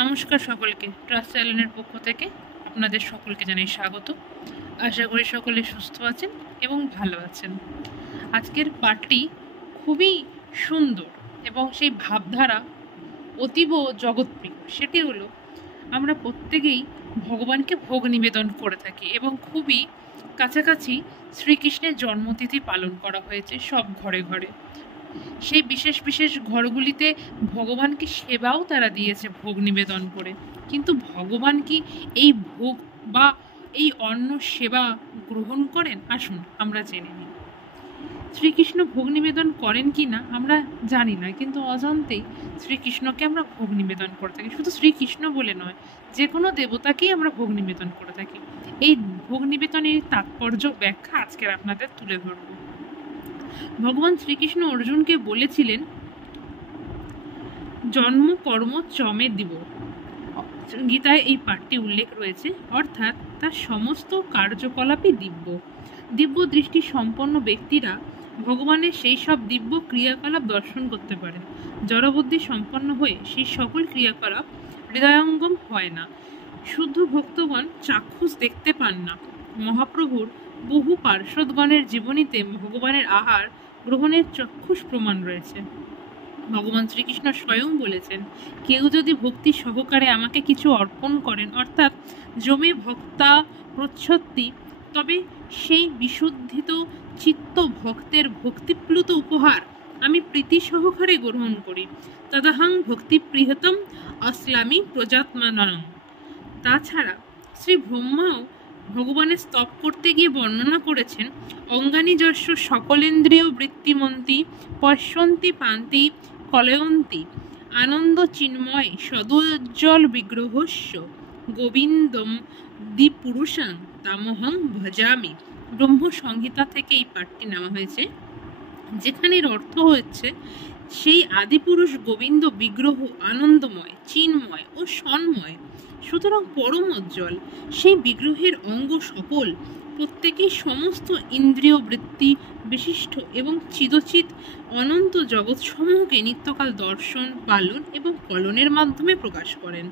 নমস্কার সকলকে, ট্রাস্ট চ্যানেলের পক্ষ থেকে আপনাদের সকলকে জানাই স্বাগত। আশা করি সকলে সুস্থ আছেন এবং ভালো আছেন। আজকের পাঠটি খুবই সুন্দর এবং সেই ভাবধারা অতীব জগৎপ্রিয়। সেটি হলো, আমরা প্রত্যেকেই ভগবানকে ভোগ নিবেদন করে থাকি এবং খুবই কাছাকাছি শ্রীকৃষ্ণের জন্মতিথি পালন করা হয়েছে সব ঘরে ঘরে। সেই বিশেষ বিশেষ ঘরগুলিতে ভগবানকে সেবাও তারা দিয়েছে ভোগ নিবেদন করে। কিন্তু ভগবান কি এই ভোগ বা এই অন্ন সেবা গ্রহণ করেন? আসুন আমরা জেনে নিই। শ্রীকৃষ্ণ ভোগ নিবেদন করেন কি না আমরা জানি না, কিন্তু অজান্তেই শ্রীকৃষ্ণকে আমরা ভোগ নিবেদন করে থাকি। শুধু শ্রীকৃষ্ণ বলে নয়, যে কোনো দেবতাকেই আমরা ভোগ নিবেদন করে থাকি। এই ভোগ নিবেদনের তাৎপর্য ব্যাখ্যা আজকের আপনাদের তুলে ধরব। ভগবান শ্রীকৃষ্ণ অর্জুনকে বলেছিলেন, জন্ম কর্ম চমে দিব। গীতায় এই পাঠটি উল্লেখ রয়েছে, অর্থাৎ তার সমস্ত কার্যকলাপই দিব্য। দিব্য দৃষ্টি সম্পন্ন ব্যক্তিরা ভগবানের সেই সব দিব্য ক্রিয়াকলাপ দর্শন করতে পারেন। জড়বুদ্ধি সম্পন্ন হয়ে সেই সকল ক্রিয়াকলাপ হৃদয়ঙ্গম হয় না। শুদ্ধ ভক্তগণ চাক্ষুষ দেখতে পান না। মহাপ্রভুর বহু পার্ষদগণের জীবনীতে ভগবানের আহার গ্রহণের চাক্ষুষ প্রমাণ রয়েছে। ভগবান শ্রীকৃষ্ণ স্বয়ং বলেছেন, কেউ যদি ভক্তি সহকারে আমাকে কিছু অর্পণ করেন, অর্থাৎ জমে ভক্তা প্রচ্ছত্তি, তবে সেই বিশুদ্ধিত চিত্ত ভক্তের ভক্তিপ্লুত উপহার আমি প্রীতি সহকারে গ্রহণ করি। তদাহং ভক্তি প্রিয়তম অস্লামি প্রজাত্মানং। তাছাড়া শ্রী ব্রহ্মাও ভগবানের স্তব করতে গিয়ে বর্ণনা করেছেন, অঙ্গানি যস্য সকলেন্দ্রিয় বৃত্তিমন্তী পশ্যন্তি পান্তি কলয়ন্তি আনন্দ চিন্ময় সদোজ্জ্বল বিগ্রহস্য গোবিন্দম দ্বিপুরুষাং তামহং ভজামি। ব্রহ্ম সংহিতা থেকে এই পাঠটি নেওয়া হয়েছে, যেখানে এর অর্থ হচ্ছে, সেই আদিপুরুষ গোবিন্দ বিগ্রহ আনন্দময়, চিন্ময় ও সন্ময়, সুতরাং পরমোজ্জ্বল। সেই বিগ্রহের অঙ্গ সকল প্রত্যেকেই সমস্ত ইন্দ্রিয় বৃত্তি বিশিষ্ট এবং চিদচিৎ অনন্ত জগৎসমূহকে নিত্যকাল দর্শন, পালন এবং কলনের মাধ্যমে প্রকাশ করেন।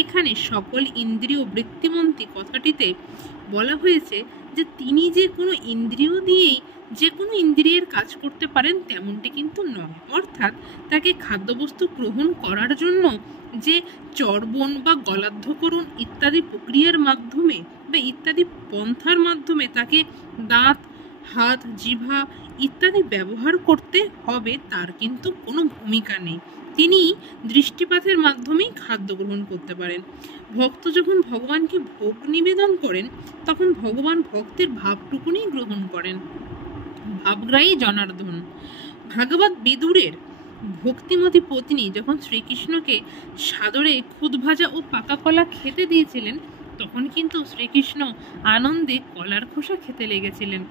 এখানে সকল ইন্দ্রিয় বৃত্তিমন্তী কথাটিতে বলা হয়েছে যে তিনি যে কোনো ইন্দ্রিয় দিয়েই যে কোনো ইন্দ্রিয়ের কাজ করতে পারেন তেমনটি কিন্তু নয়। অর্থাৎ তাকে খাদ্যবস্তু গ্রহণ করার জন্য যে চর্বণ বা গলাধ্যকরণ ইত্যাদি প্রক্রিয়ার মাধ্যমে বা ইত্যাদি পন্থার মাধ্যমে তাকে দাঁত, হাত, জিহ্বা ইত্যাদি ব্যবহার করতে হবে তার কিন্তু কোনো ভূমিকা নেই। তিনি দৃষ্টিপাতের মাধ্যমেই খাদ্য গ্রহণ করতে পারেন। ভক্ত যখন ভগবানকে ভোগ নিবেদন করেন তখন ভগবান ভক্তের ভাবটুকুনি গ্রহণ করেন। ভাবগ্রাহী জনার্দন। ভাগবত বিদুরের ভক্তিমতী পত্নী যখন শ্রীকৃষ্ণকে সাদরে খুদ ভাজা ও পাকা কলা খেতে দিয়েছিলেন, তখন কিন্তু শ্রীকৃষ্ণ আনন্দে কলার খোসা খেতে লেগেছিলেন।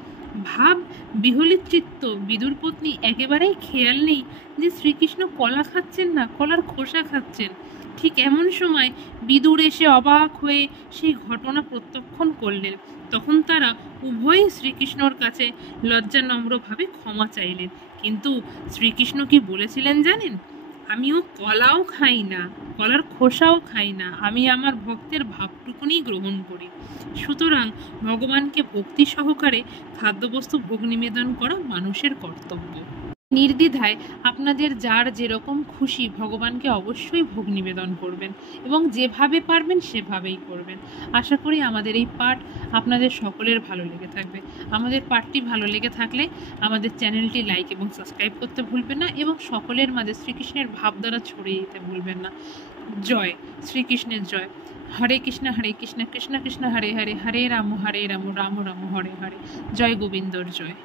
ভাব বিহলিত চিত্ত বিদুর পত্নী একেবারেই খেয়াল নেই যে শ্রীকৃষ্ণ কলা খাচ্ছেন না, কলার খোসা খাচ্ছেন। ঠিক এমন সময় বিদুর এসে অবাক হয়ে সেই ঘটনা প্রত্যক্ষণ করলেন। তখন তারা উভয়ই শ্রীকৃষ্ণর কাছে লজ্জানম্রভাবে ক্ষমা চাইলেন। কিন্তু শ্রীকৃষ্ণ কি বলেছিলেন জানেন? আমিও কলাও খাই না, কলার খোসাও খাই না, আমি আমার ভক্তের ভাবটুকুনি গ্রহণ করি। সুতরাং ভগবানকে ভক্তি সহকারে খাদ্যবস্তু ভোগ নিবেদন করা মানুষের কর্তব্য। নির্দ্বিধায় আপনাদের যার যেরকম খুশি ভগবানকে অবশ্যই ভোগ নিবেদন করবেন এবং যেভাবে পারবেন সেভাবেই করবেন। আশা করি আমাদের এই পাঠ আপনাদের সকলের ভালো লেগে থাকবে। আমাদের পাঠটি ভালো লেগে থাকলে আমাদের চ্যানেলটি লাইক এবং সাবস্ক্রাইব করতে ভুলবেন না এবং সকলের মাঝে শ্রীকৃষ্ণের ভাবধারা ছড়িয়ে দিতে ভুলবেন না। জয় শ্রীকৃষ্ণের জয়। হরে কৃষ্ণ কৃষ্ণ কৃষ্ণ হরে হরে, হরে রাম রাম রাম হরে হরে। জয় গোবিন্দর জয়।